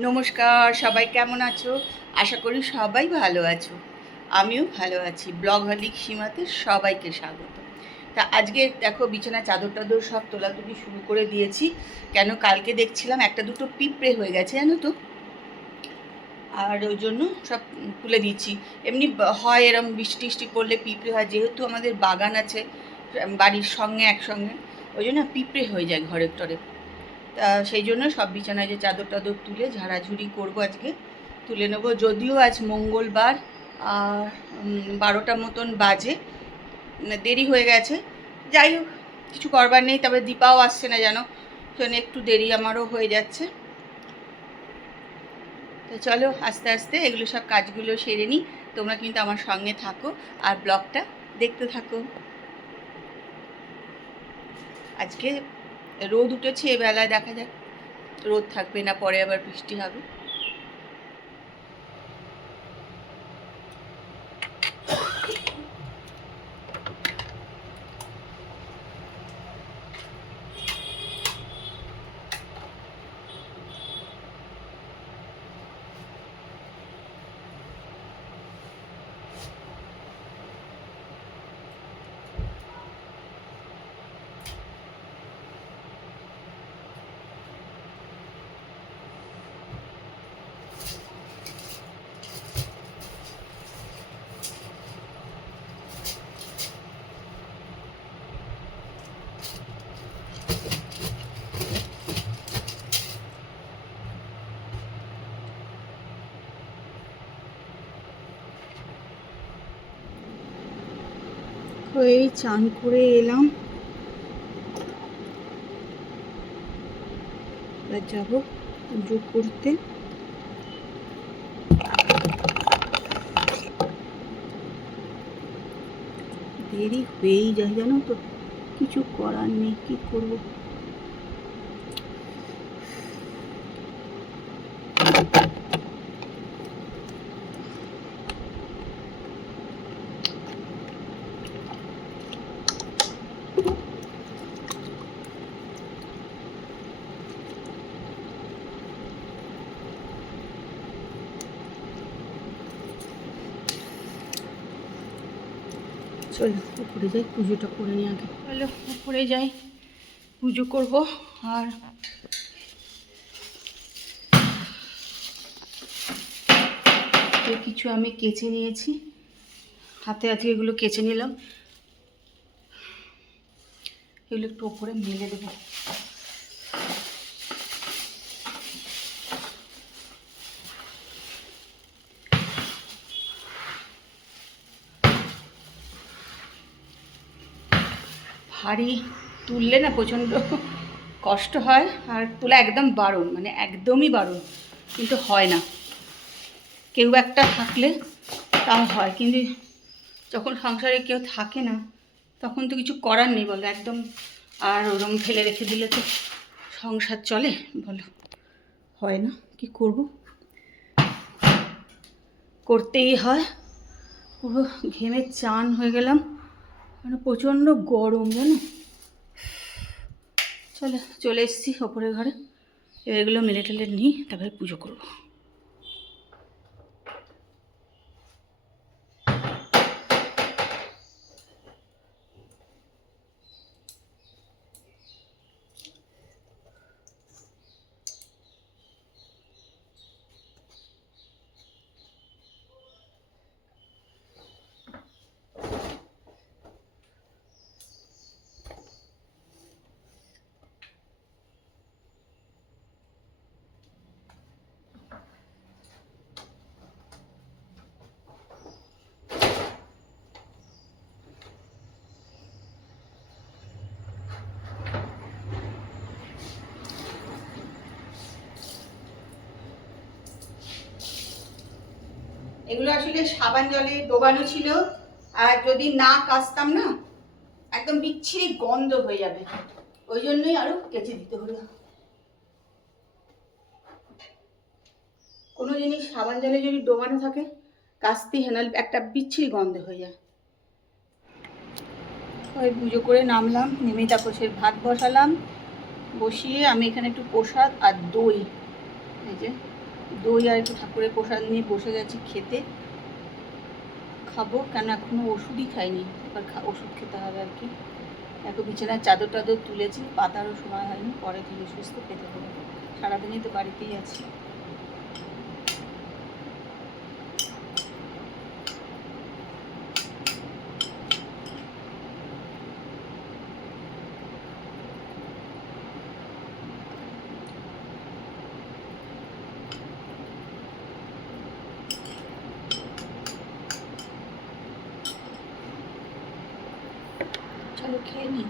নমস্কার, সবাই কেমন আছো? আশা করি সবাই ভালো আছো। আমিও ভালো আছি। ব্লগ হলিক সীমাতে সবাইকে স্বাগত। তা আজকে দেখো, বিছানা চাদর টাদর সব তোলাতুলি শুরু করে দিয়েছি। কেন কালকে দেখছিলাম একটা দুটো পিঁপড়ে হয়ে গেছে, জানো তো? আর ওই জন্য সব তুলে দিচ্ছি। এমনি হয় এরম বৃষ্টি টিষ্টি পড়লে পিঁপড়ে হয়। যেহেতু আমাদের বাগান আছে বাড়ির সঙ্গে একসঙ্গে, ওই জন্য পিঁপড়ে হয়ে যায় ঘরের টরে তা সেই জন্য সব বিছানায় যে চাদর টাদর তুলে ঝাড়াঝুড়ি করব আজকে, তুলে নেব। যদিও আজ মঙ্গলবার, আর বারোটা মতন বাজে দেরি হয়ে গেছে। যাই হোক, কিছু করবার নেই, তবে দীপাও আসছে না জানো সেজন্য একটু দেরি আমারও হয়ে যাচ্ছে। তো চলো, আস্তে আস্তে এগুলো সব কাজগুলো সেরে নিই। তোমরা কিন্তু আমার সঙ্গে থাকো, আর ব্লগটা দেখতে থাকো। আজকে রোদ উঠেছে এবেলায় দেখা যাক। রোদ থাকবে না পরে আবার বৃষ্টি হবে। এই চান করে এলাম। এবার যাব পুজো করতে। দেরি হয়েই যায় জানো তো, কিছু করার নেই, কি করব? চলো উপরে যাই, পুজোটা করে নিই আগে। চলো উপরে যাই, পুজো করব, আর কিছু আমি কেচে নিয়েছি। হাতে হাতে এগুলো কেচে নিলাম। এগুলো একটু ওপরে মেলে দেবো। ভারী তুললে না প্রচণ্ড কষ্ট হয় আর তোলা একদম বারণ মানে একদমই বারণ, কিন্তু হয় না। কেউ একটা থাকলে তাও হয়, কিন্তু যখন সংসারে কেউ থাকে না, তখন তো কিছু করার নেই বলো, একদম আর ওরম ফেলে রেখে দিলে তো সংসার চলে বলো। হয় না, কি করব? করতেই হয়, পুরো ঘেমে চান হয়ে গেলাম। মানে প্রচণ্ড গরম, জানো? চলে চলে এসেছি ওপরের ঘরে। এগুলো মেলে টেলে নিই তারপরে পুজো করব। এগুলো আসলে সাবান জলে ডোবানো ছিল। আর যদি না কাচতাম না, একদম বিচ্ছিরি গন্ধ হয়ে যাবে। ওই জন্যই আরও কেচে দিতে হলো। কোনো জিনিস সাবান জলে যদি ডোবানো থাকে কাচতে হেনাল একটা বিচ্ছিরি গন্ধ হয়ে যায়। সবাই পুজো করে নামলাম নেমে তাপসের ভাত বসালাম। বসিয়ে আমি এখানে একটু প্রসাদ আর দই। এই যে। দই আর একটু ঠাকুরের প্রসাদ নিয়ে বসে গেছি খেতে। খাব, কেন এখনও ওষুধই খাইনি। এবার ওষুধ খেতে হবে আর কি। এত বিছানার চাদর টাদর তুলেছি, পাতারও সময় হয়নি, পরে ধীরে সুস্থ পেতে হবে। সারাদিনই তো বাড়িতেই আছি। চলো খেয়ে নিই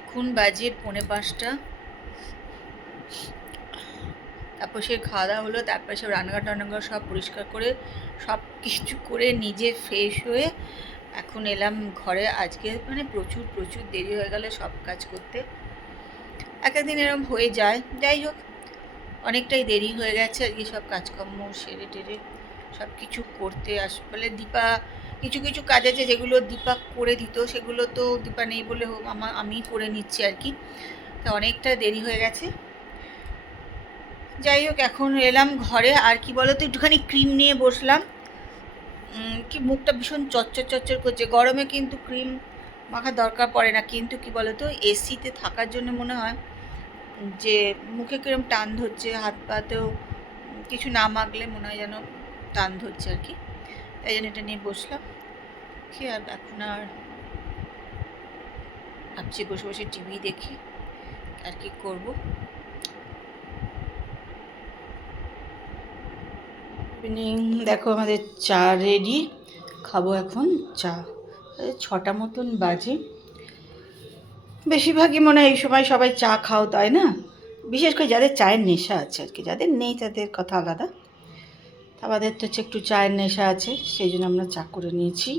এখন বাজে পৌনে পাঁচটা। তারপর সে খাওয়া দাওয়া হলো, তারপরে সব রান্নাঘর টান্নাঘর সব পরিষ্কার করে, সব কিছু করে নিজে ফ্রেশ হয়ে এখন এলাম ঘরে। আজকে মানে প্রচুর প্রচুর দেরি হয়ে গেল সব কাজ করতে। এক একদিন এরকম হয়ে যায়। যাই হোক, অনেকটাই দেরি হয়ে গেছে। আজকে সব কাজকর্ম সেরে টেরে সব কিছু করতে আসলে দীপা কিছু কিছু কাজ আছে যেগুলো দীপা করে দিত, সেগুলো তো দীপা নেই বলে হোক, আমা, আমি করে নিচ্ছি আর কি। তা অনেকটা দেরি হয়ে গেছে। যাই হোক, এখন এলাম ঘরে। আর কি বলো তো একটুখানি ক্রিম নিয়ে বসলাম। কি মুখটা ভীষণ চচ্চর চচ্চর করছে। গরমে কিন্তু ক্রিম মাখার দরকার পড়ে না। কিন্তু কি বলো তো এসিতে থাকার জন্য মনে হয় যে, মুখে কিরম টান ধরছে হাত পাতেও কিছু না মাখলে মনে হয় যেন টান ধরছে আর কি। তাই জন্য এটা নিয়ে বসলাম। কি আর এখন আর ভাবছি বসে বসে টিভি দেখি, আর কি করব? ইভিনিং দেখো আমাদের চা রেডি খাব এখন চা। ছটা মতন বাজে। বেশিরভাগই মনে হয় এই সময় সবাই চা খাও, তাই না? বিশেষ করে যাদের চায়ের নেশা আছে আর কি, যাদের নেই তাদের কথা আলাদা। আমাদের তো হচ্ছে একটু চায়ের নেশা আছে, সেই জন্য আমরা চা করে নিয়েছি।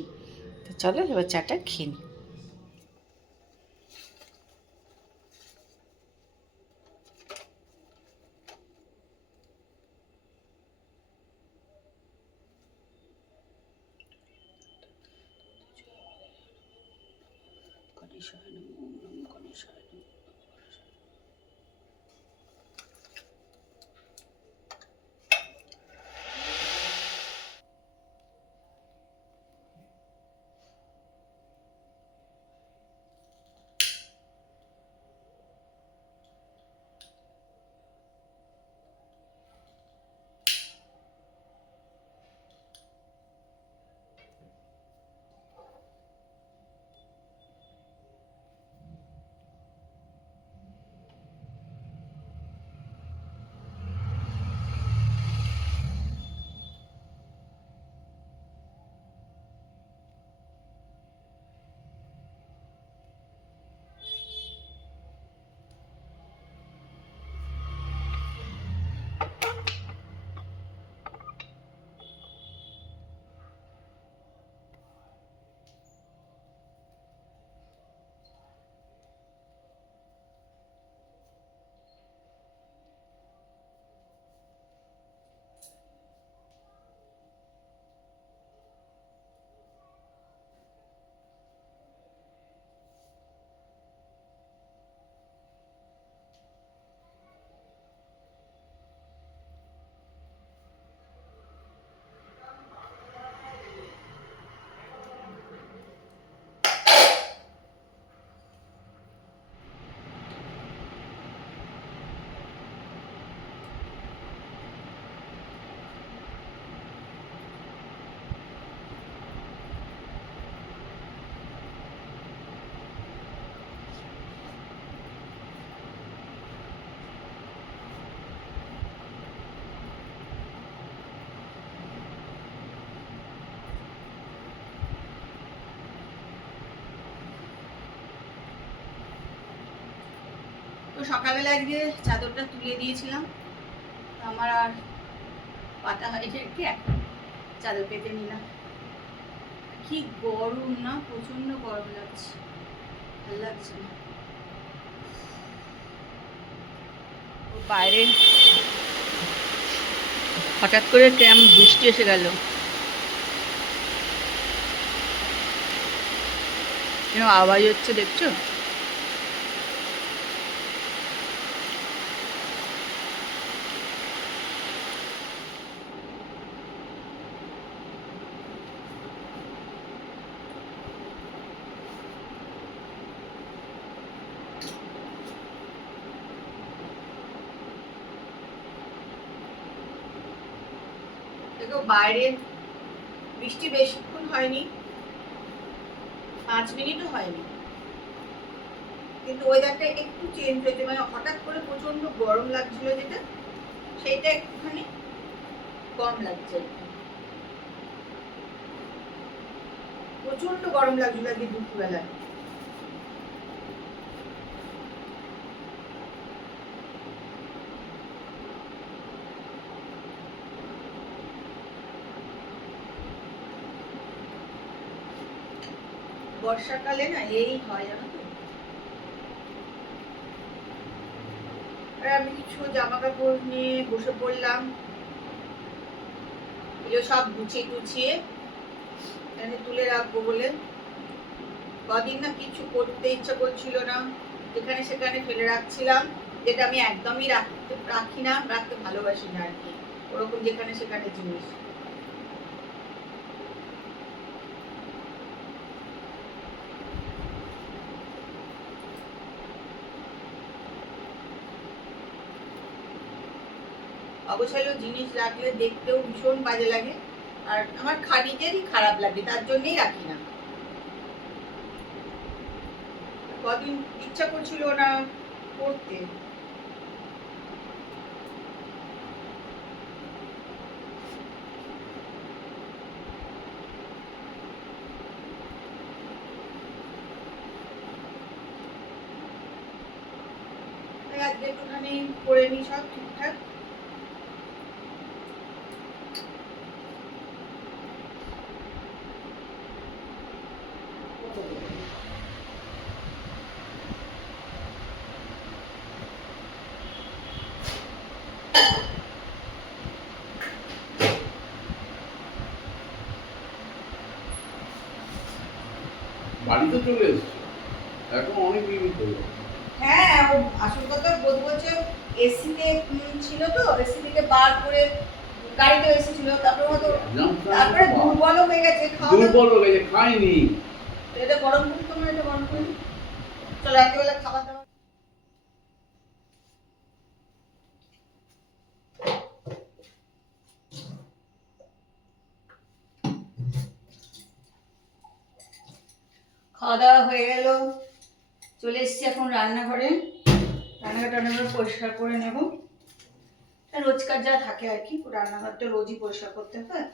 তো চলো এবার চাটা খেয়ে নিই। সকালবেলা আজকে চাদরটা তুলে দিয়েছিলাম। আমার আর পাতা আর কি চাদর পেতে নিলাম। কি গরম না প্রচণ্ড গরম লাগছে। ভালো লাগছে না। বাইরে। হঠাৎ করে কেমন বৃষ্টি এসে গেল। আওয়াজ হচ্ছে, দেখছ? দেখো বাইরে বৃষ্টি বেশিক্ষণ হয়নি, পাঁচ মিনিটও হয়নি। কিন্তু ওয়েদারটা একটু চেঞ্জ হয়েছে মানে হঠাৎ করে প্রচণ্ড গরম লাগছিল যেটা, সেইটা একটুখানি কম লাগছে প্রচণ্ড গরম লাগছিল আজকে দুপুরবেলায়। বর্ষাকালে না এই হয় জানো তো? আর আমি কিছু জামা কাপড় নিয়ে বসে পড়লাম। এগুলো সব গুছিয়ে গুছিয়ে এখানে তুলে রাখব বলে। কদিন না কিছু করতে ইচ্ছা করছিল না। যেখানে সেখানে ফেলে রাখছিলাম। যেটা আমি একদমই রাখতে রাখি না, রাখতে ভালোবাসি না আর কি। ওরকম যেখানে সেখানে জিনিস। অগোছালো জিনিস রাখলে দেখতেও ভীষণ বাজে লাগে। আর আমার খানিজেরই খারাপ লাগে, তার জন্যই রাখি না। কদিন ইচ্ছা করছিল না করতে। আজকে একটুখানি করে নিই সব ঠিকঠাক। বাড়িতে চলে এসছে? এখন অনেক লিমিট হয়ে হ্যাঁ আসল কথা বোধ বলছে এসিতে ছিল তো এসি থেকে বার করে গাড়িতে এসেছিল তারপরে হয়তো তারপরে দুর্বল হয়ে গেছে খাওয়া দুর্বল হয়ে গেছে খাইনি। এটা গরম করি তোমার এটা গরম করি। চলো একেবেলা খাবার খাওয়া দাওয়া হয়ে গেল। চলে এসছি এখন রান্নাঘরে। রান্নাঘর টান্নাঘর পরিষ্কার করে নেব। রোজকার যা থাকে আর কি, রান্নাঘরটা রোজই পরিষ্কার করতে হয়।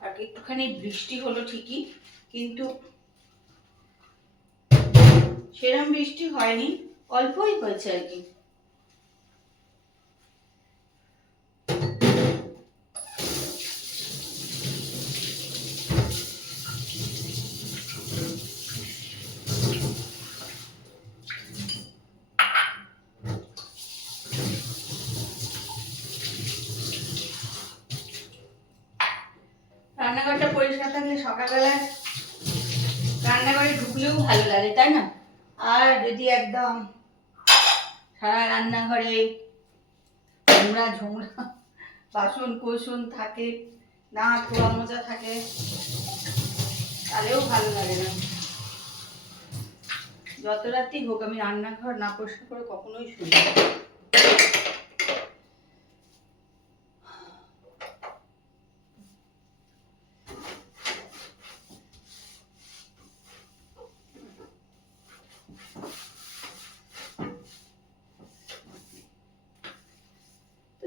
আর একটুখানি বৃষ্টি হলো ঠিকই, কিন্তু সেরম বৃষ্টি হয়নি, অল্পই হয়েছে আর কি রান্নাঘরটা পরিষ্কার থাকলে সকালবেলা রান্নাঘরে ঢুকলেও ভালো লাগে, তাই না? আর যদি একদম সারা রান্নাঘরে ঝুমরা ঝুমরা বাসন কোসন থাকে, না ধোয়া মোজা থাকে, তাহলেও ভালো লাগে না। যত রাত্রি হোক আমি রান্নাঘর না পরিষ্কার করে কখনোই শুনি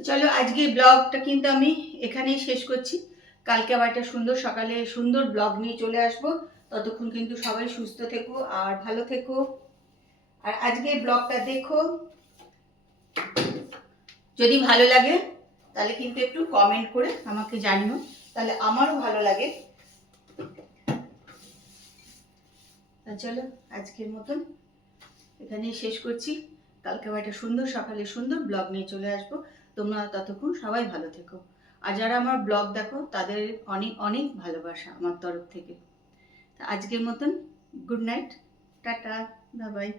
চলো, আজকে ব্লগটা কিন্তু আমি এখানেই শেষ করছি। কালকে আবার একটা সুন্দর সকালে সুন্দর ব্লগ নিয়ে চলে আসব। ততক্ষণ কিন্তু সবাই সুস্থ থেকো আর ভালো থেকো। আর আজকে ব্লগটা দেখো। যদি ভালো লাগে, তাহলে কিন্তু একটু কমেন্ট করে আমাকে জানিও। তাহলে আমারও ভালো লাগে। চলো, আজকের মতন এখানেই শেষ করছি। কালকে আবার একটা সুন্দর সকালে সুন্দর ব্লগ নিয়ে চলে আসব। তোমরা ততক্ষণ সবাই ভালো থেকো। আর যারা আমার ব্লগ দেখো, তাদের অনেক অনেক ভালোবাসা আমার তরফ থেকে। আজকের মতন গুড নাইট টাটা বাই